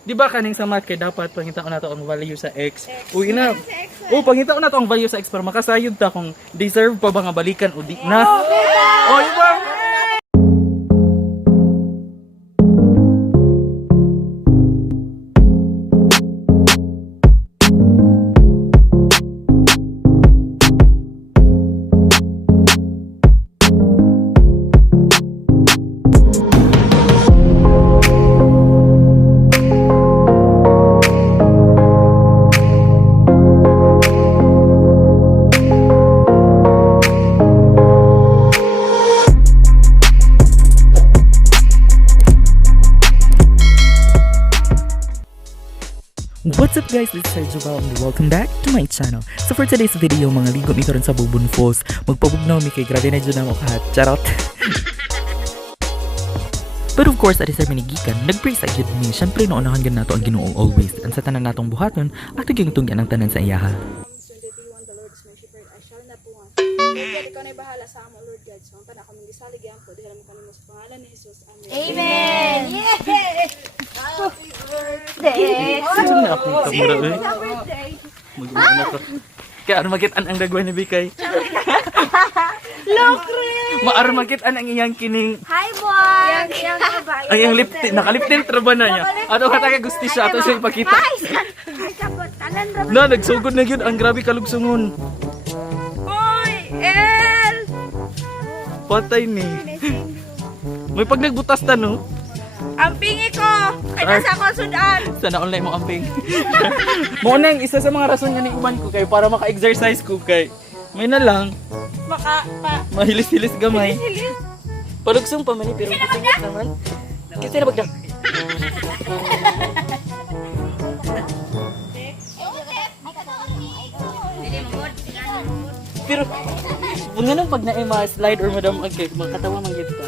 Di ba kaning sa math kay dapat pangita ko na to ang value sa x. Uy na. Oh, pangita ko na to ang value sa x para makasayod ta kung deserve pa ba nga balikan o di na. Oh, iba. What's up guys, this is Jovel and welcome back to my channel. So for today's video, mga ligo mi karon sa Bobon Falls. Magpabugnaw mi kay grabe na dyan ako kahat. Charot. But of course, adi sa minigikan, nag-praise agad mi. Siyempre, naunahan gan nato ang Ginoo always. Ang sa tanan natong buhaton, ato gyud tungyan ang tanan sa iyaha. The Lord is my shepherd, I shall not want. Lord, ikaw na'y bahala sa amo, Lord God. So, ang tanak kami gisalig yan po. Dahil kami mo sa pangalan ni Jesus. Amen. Amen! Yeah! Happy birthday! Sino na ako kamura eh? birthday! Mag-uuna ko. Kaya ano magitan ang dagwan ni Bikay? Look, Ray! Maaro magitan ang iyang kining. Hi, boy! Yang babae. Ay, yung liptin, nakaliptin traba na niya. Ato ka taga gusti siya, ato siya ipakita. Ay, sabot! Tanan ra ba? Na, nagsugod na yun, ang grabe kalugsungon. Hoy! El! Patay ni. May pag nagbutas ta, no? Ang pingi ko! Ay, nasa ako sudan! Sana online mo amping. Mo na yung isa sa mga rason nga ni Iwan ko kay para maka-exercise ko kay. May na lang, mahilis-hilis gamay. Palugsong pa man eh, pero gisingit naman. Kasi na bagdang. Pero, kung nga nung pag na-slide or madam agay, makatawa man yun ka.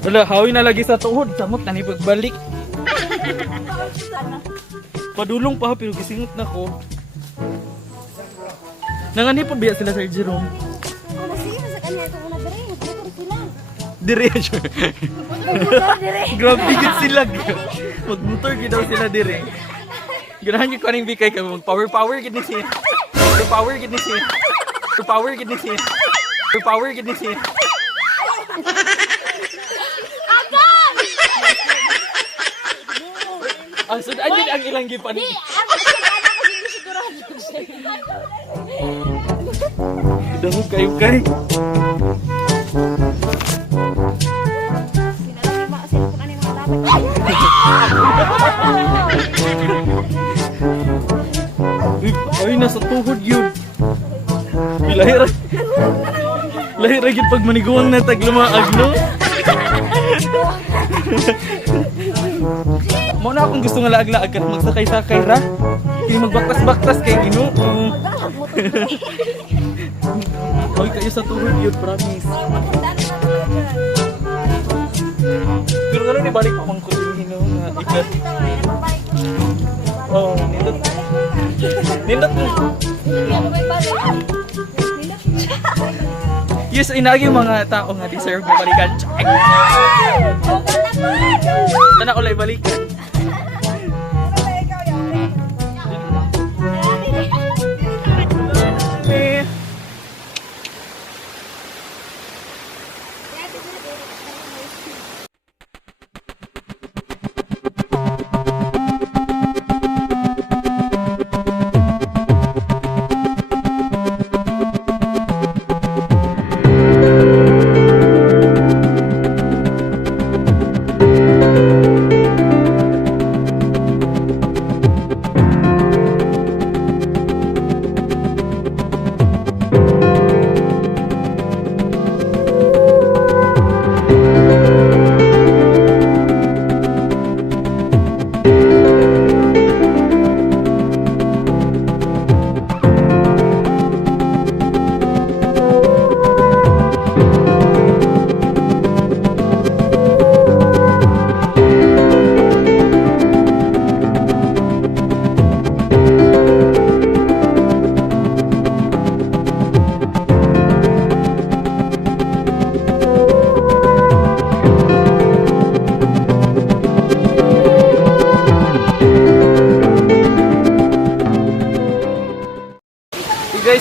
Wala, hawi na lagi sa tuhod. Samot na ni pagbalik. Padulong pa pero gisingot na ko. Nanganipod biya sila Sir Jerome. Ano siya sa kanya ito na dire? Motor sila. Dire siya. Motor dire. Grabe gid sila. Magmotor gid daw sila dire. Ganahan niyo kaning bikay kay mag power gid ni siya. Power gid ni siya. Power gid ni siya. Power gid ni siya. Ah, so anjid ang ilang gipan. Dahog kayo kay. Ay, nasa tuhod yun. Lahir. Lahir agad pag maniguang na taglumaag, no? Mo na akong gusto nga laag-laag at magsakay-sakay ra. Kaya magbaktas-baktas kay Ginoo. Hoy kayo sa tuhod yun, promise. Pero gano'n ibalik pa mang kutin nga ikat. Oh, nindot. Nindot mo. Yes, inagi yung mga tao nga deserve mo balikan. Sana ko lang balikan.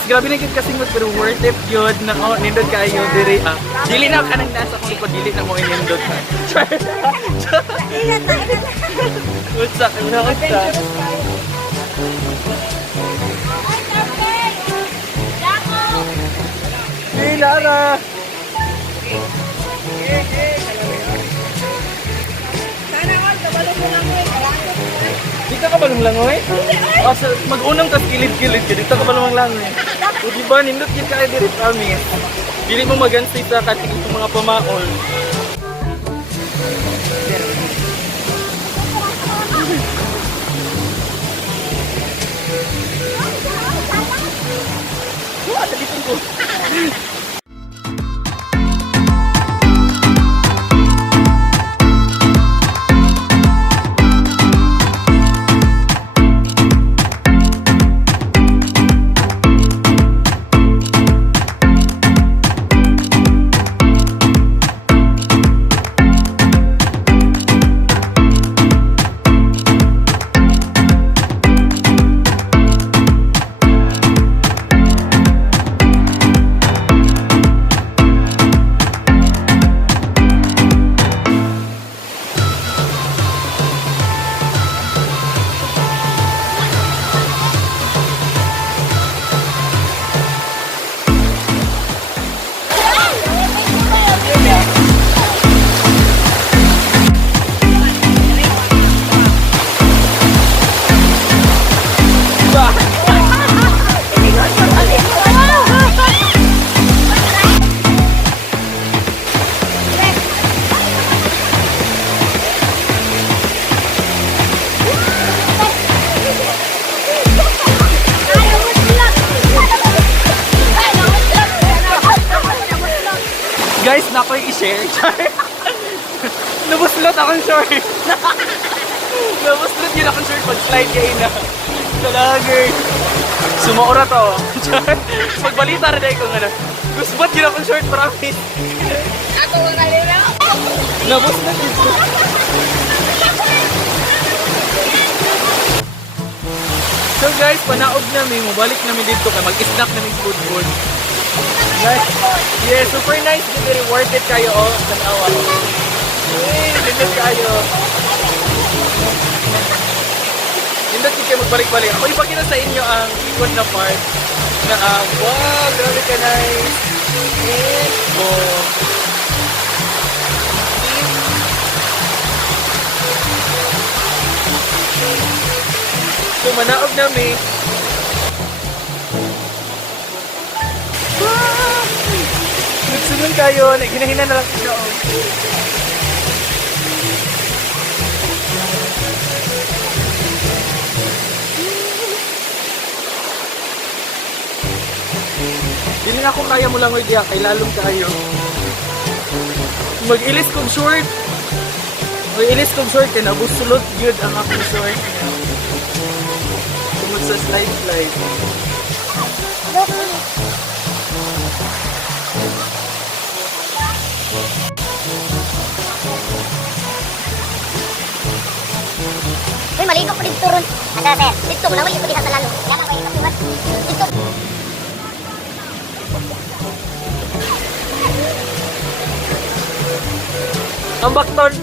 grabe na gyud kasingot pero worth it yun na nindot kayo diri. Dili na ka nang nasa kung likod dili na mo nindot ha. Utsa na utsa. Hey Lara. Sana all, kabalo mo lang mo. Dito ka balong langoy? Oh, so mag-unang tas kilid-kilid ka. Dito ka balong langoy. O diba, nindot yun ka diri promise. Dili mo magansay sa kating itong mga pamaol. Wala, dito ko. Guys, nakoy i-share. Nabuslot akong short. Nabuslot yun akong short pag slide kayo na. Talaga. Sumaura to. Magbalita rin ako nga na. Gusbot yun akong short, promise. Ako ang kalina. Nabuslot yun. So guys, panaog namin. Mabalik namin dito kaya mag-snack namin food. Guys, yeah, super nice. Very worth it kayo, oh. Tanawa. Lindot kayo. Lindot kayo magbalik-balik. Ako ipakita sa inyo ang ikot na part na wow, grabe ka nice. And, oh. So, manaog namin. Nagsunod kayo, ginahina na lang siya. Dili na ako kaya mo lang diya, kay lalong kayo. Mag-ilis kong short. Mag-ilis kong short, kaya nabusulot yun ang aking short. Tungod sa slide. Uy, maligo ko dito ron. Ada, sir. Dito, manawali ko dito sa lalo. Kaya lang, may ikaw dito. Ang bakton.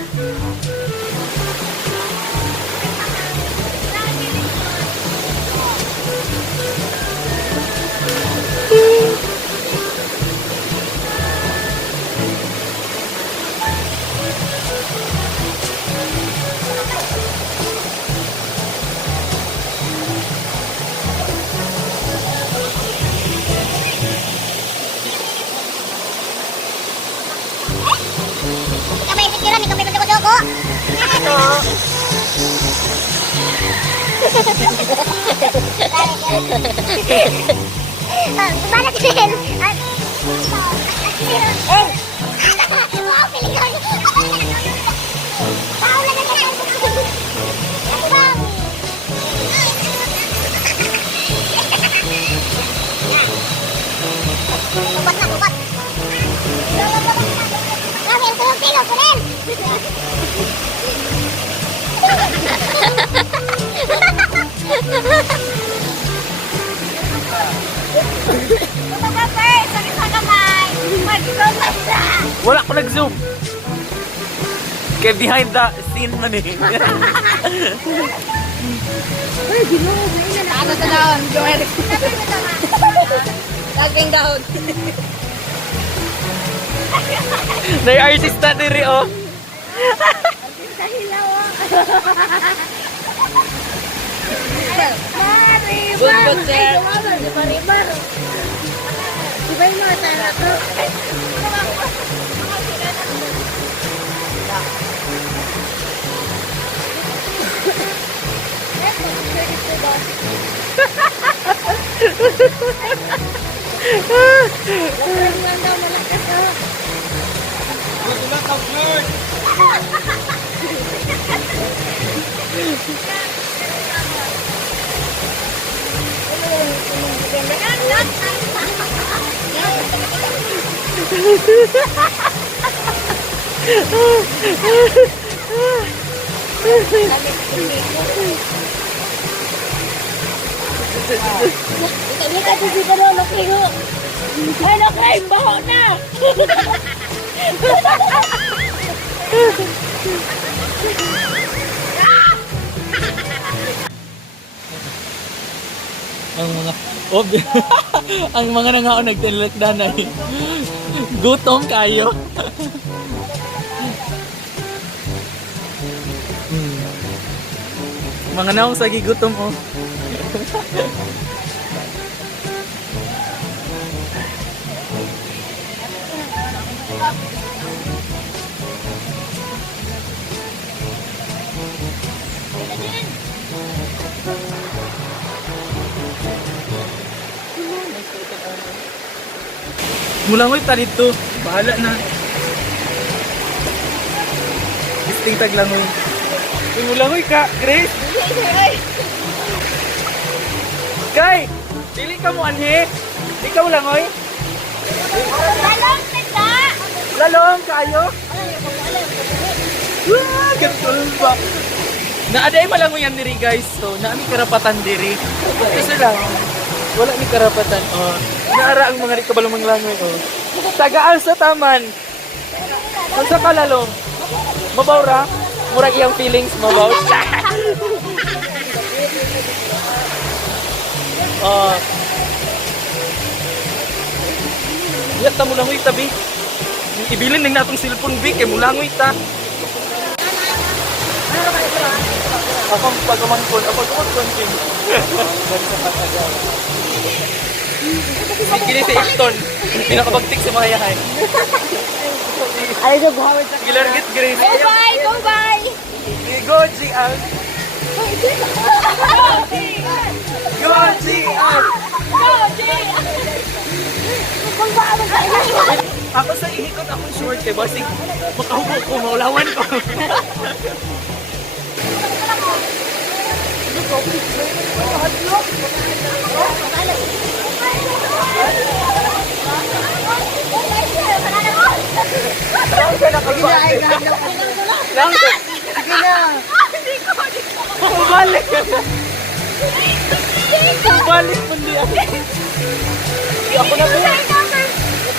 Kamay pikiran ni kamay pagkakot ko. Ito. Balak din. Eh. Wow, pilihan. Tao lang na. Ako bang? Bubat. Kami ang tulong pilo, kunin! Wala ko nag-zoom. Kaya behind the scene man eh. Ano sa daon? Joel. Laging daon. Nai-artista diri oh. Good, sir. Di ba yung mga tara ko? Hindi ka dito na nakigo. Ay, nakay, baho na. Ang mga ang mga nangaon nagtilakdanay. Gutom kayo. Mga naong sa gigutom oh. Mulangoy ta dito. Bahala na. Disting taglangoy. Mulangoy ka, Grace. Kay, dili ka mo anhi. Di ka mulangoy. Lalong, tita! Lalong kayo. Gatul ba? Naaday malangoy yan diri guys. So, naami karapatan diri. Kasi lang, wala ni karapatan. Oh. Naara ang mga kabalong langoy oh. Tagaan sa taman. Kung sa kalalong, mabaw ra. Murag iyang feelings mabaw. Oh. Yata mo langoy tabi. Ibilin ning natong cellphone bi kay mulangoy ta. Ako pagkamangkon, ako pagkamangkon. Kini si Hilton, pinakabagtik sa mga yahay. Ay, nagbuhawid sa Gilar get Grace. Go bye! Go bye! Go GR. Go GR. Ako sa ihikot akong short eh, basig makahubog ko, maulawan ko. Lang ka nakabalik. Lang ka. Sige na. Bumalik ka na. Bumalik mo niya. Ako na po.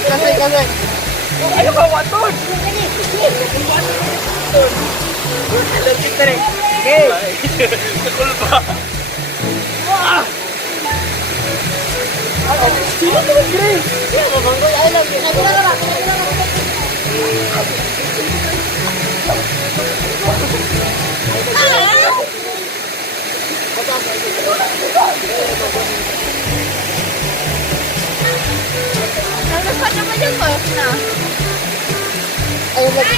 Kasay. Ayaw ka, watod. Lagit na rin. Okay. Nakul ba? Sino ito ang Grace? I love you. Naglasan naman yung boss na. Ayun lang.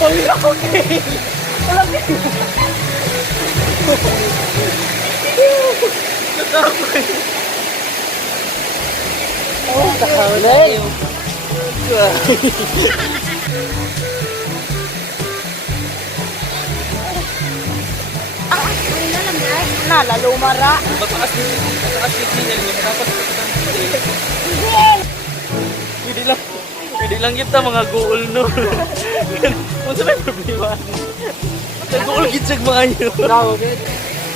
Pamilya ko kay. Wala kay. Nakapoy. Oh, takawalay. Nalalumara. Mataas din yan. Dapat Pwede lang kita mga goal no. Kung sa may problema. Goal gitsag mga yun. Bravo, good.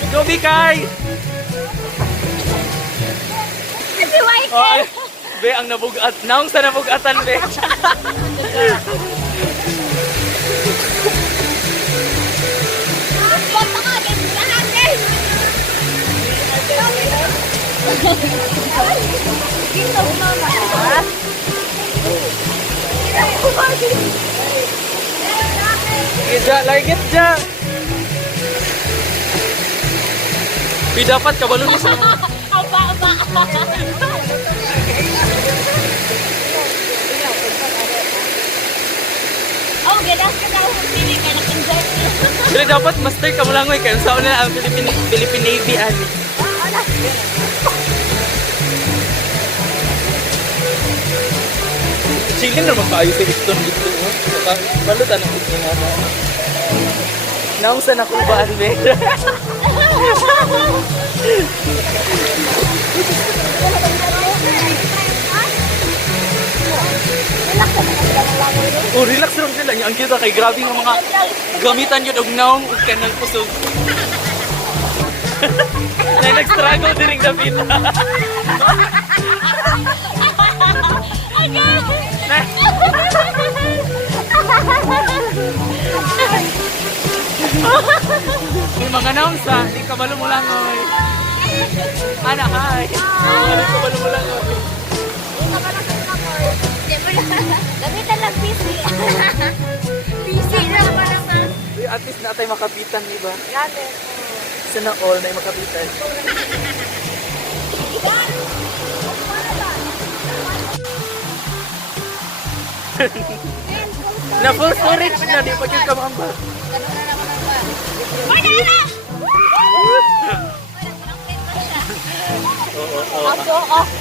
Go, Bikay! Si White. Oh, be, ang nabugat. Naong sa nabugatan, be. Ija, like it, ja. Bi dapat kabalo ni sa. Aba. Oh, gadas ka daw kung pili ka nag-enjoy. Pero dapat master ka mo lang kayo sa una ang Philippine Navy ani. Chilin naman kayo sa iston dito. Balutan ang ito nga ba. Naong sa nakubaan, be. Oh, relax lang sila. Ang cute kay grabe ng mga gamitan yun og naong ug kanang kusog. Na nag-struggle din ring David. May mga naong sa, hindi ka malo mo lang oy. Ana, hi. Hindi ka malo mo lang oy. Gamitan lang PC. PC lang pala sa. At least na tayo makapitan, di ba? Grabe. Sana all na yung makapitan. Na full storage na, di pa yung kamamba.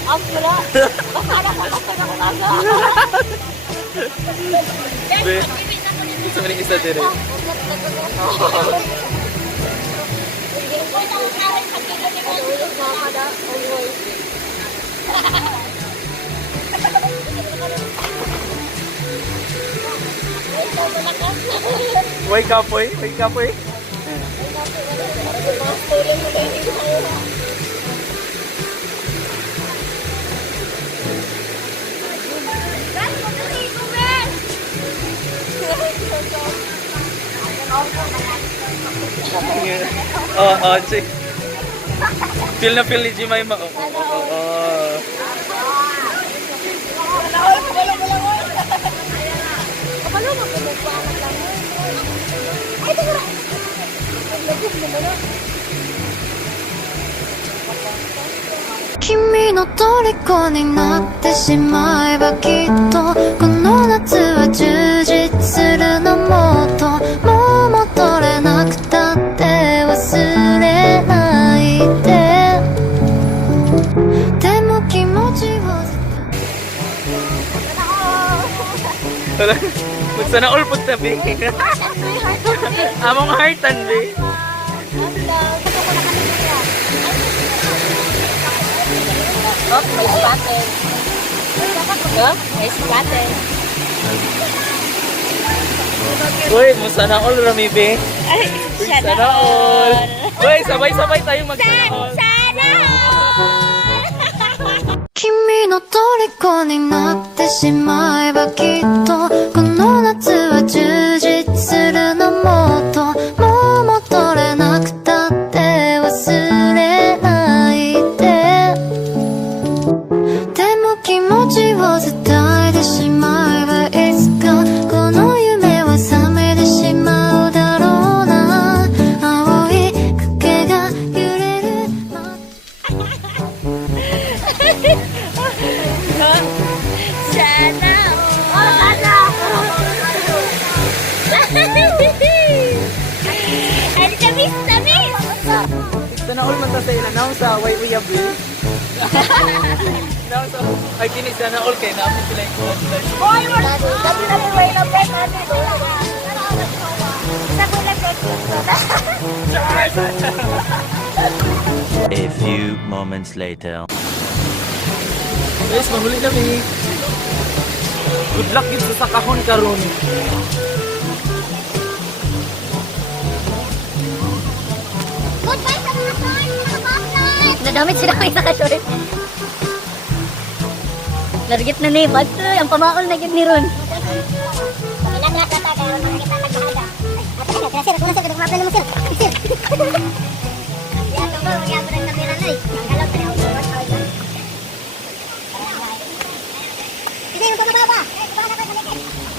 Off mo na. Baka na ko naga. Be, isa mo isa dire. Wake up, boy. Wake up, boy. Oh, check. Feel na feel ni Jemima. Oh. Kimiの虜になってしまえばきっとこの夏は充実するのもっともう戻れなくたって忘れないででも気持ちはMagsana all put na, be. Among heartan, be. Oh, may splatter. Oh, may splatter. Uy, sana all rami, be. Ay, Uy, sana all. Uy, sabay-sabay tayo magsana all. Sana all! 君の虜になってしまえばきっとこの夏は充実するのもっともう戻れなくたって忘れないででも気持ちを伝えてしまえばいつかこの夢は覚めてしまうだろうな青い影が揺れる Sana all! Sana all man ta sa ila now sa way we have been. Now sa ay kini sana all kay na sila yung sila. Hoy, dati na way na break ate. Sa ko lang break. A few moments later. Guys, mahuli na mi. Good luck gid sa sakahon karon. Goodbye sa mga short, mga backlight! Nadamit sila kayo sa short. Largit na ni, bato, ang pamaol na gid ni Ron. Pinaglas na taga, mga kita nagbahaga. At ano, kinasir, kinaplan mo sir. Sir. Yan, ito ba, magyabo ng kamera na eh. Ang galaw tayo, buwan sa wajan. Sige, yung pamababa.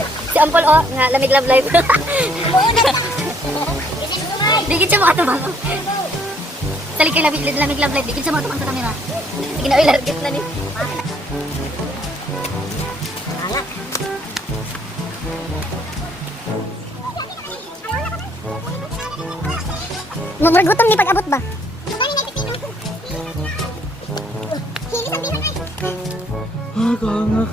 Si Ampol, oh, nga, lamig love life. Digit siya makatumang. Talik kay lamig love life, digit siya makatumang sa kamera. Sige na, largit na ni. Magurgutom ni pag-abot ba? Ganga.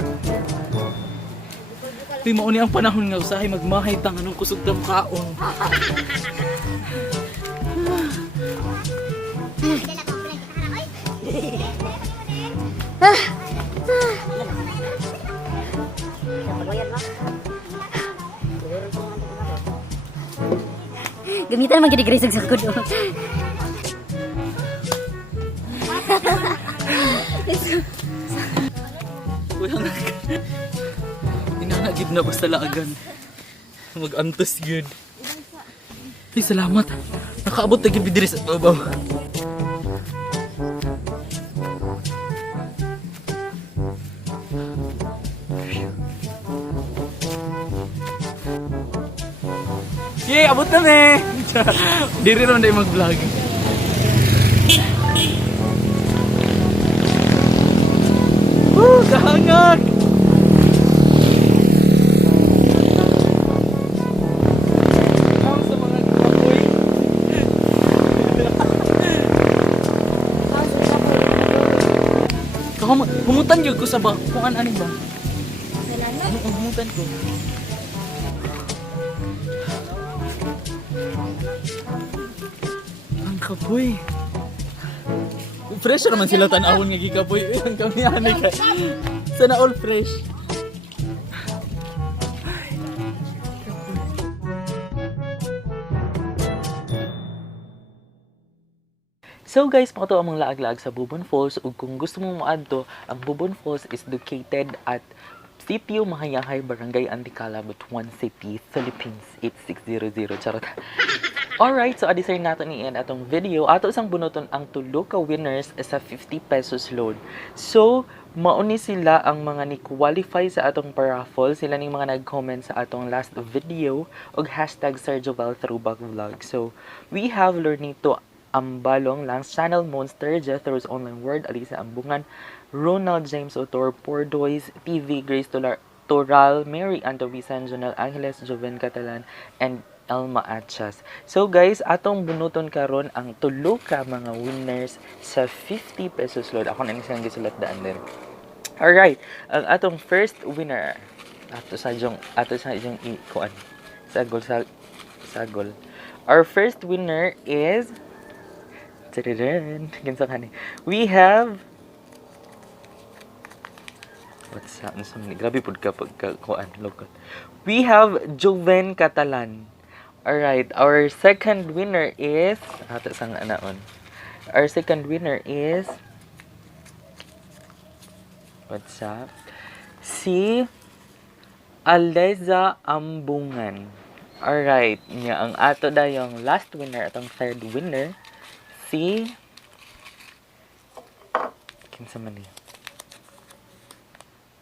Tuy mauni ang panahon nga usahay magmahay tang anong kusog ta kaon. Gamitan naman gini grisig sa kudo. Kuya nga. Inanagid na basta laagan. Mag-antos good. Ay, salamat. Nakaabot na gid diri sa babaw. Yay, abot na me. Diri ron day mag-vlog. Kahangag. Sa mga kapoy. Humutan yun ko sa ba? Kung ano ba? Humutan ko. Ang kapoy. Fresh naman sila tanawon nga gikapoy. Ang kami ani ka. Sana all fresh. So guys, mato among laag-laag sa Bobon Falls ug kung gusto mo moadto, ang Bobon Falls is located at Sitio Mahayahay, Barangay Anticala, Butuan City, Philippines 8600. Charot. Alright, so adisay nato ni end atong video. Ato isang bunoton ang tulo ka winners sa 50 pesos load. So, mauni sila ang mga ni-qualify sa atong paraffle. Sila ning mga nag-comment sa atong last video og hashtag Sir Jovel Throwback Vlog. So, we have Lornito Ambalong, Lance Channel, Monster, Jethro's Online World, Alisa Ambungan, Ronald James Otor, Pordoys, TV, Grace Toral, Mary Antovisan, Jonel Angeles, Joven Catalan, and Elma Achas. So guys, atong bunuton karon ang tulo ka mga winners sa 50 pesos load. Ako na isang gisulat daan din. Alright, ang atong first winner ato sa iyong ikuan. Sagol. Our first winner is kinsa kani? We have what's up? Grabe pud ka pagkuan local. We have Joven Catalan. Alright, our second winner is ato sang anaon. Our second winner is what's up? Si Aleza Ambungan. Alright, nya ang ato dayong last winner, atong third winner, si kinsa man ni?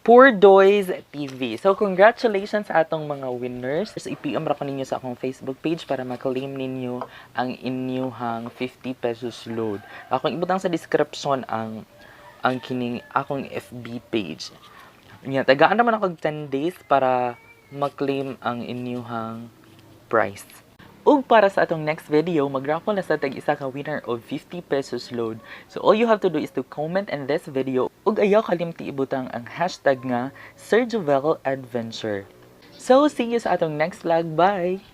Pordoys TV. So, congratulations sa atong mga winners. So, i-PM ra ko ninyo sa akong Facebook page para ma-claim ninyo ang inyuhang 50 pesos load. Akong ibutang sa description ang kining akong FB page. Nya, tagaan naman ako 10 days para ma-claim ang inyuhang price. Ug para sa atong next video, mag-raffle na sa tag-isa ka winner of 50 pesos load. So all you have to do is to comment in this video ug ayaw kalimti ibutang ang hashtag nga Sir Jovel Adventure. So see you sa atong next vlog. Bye!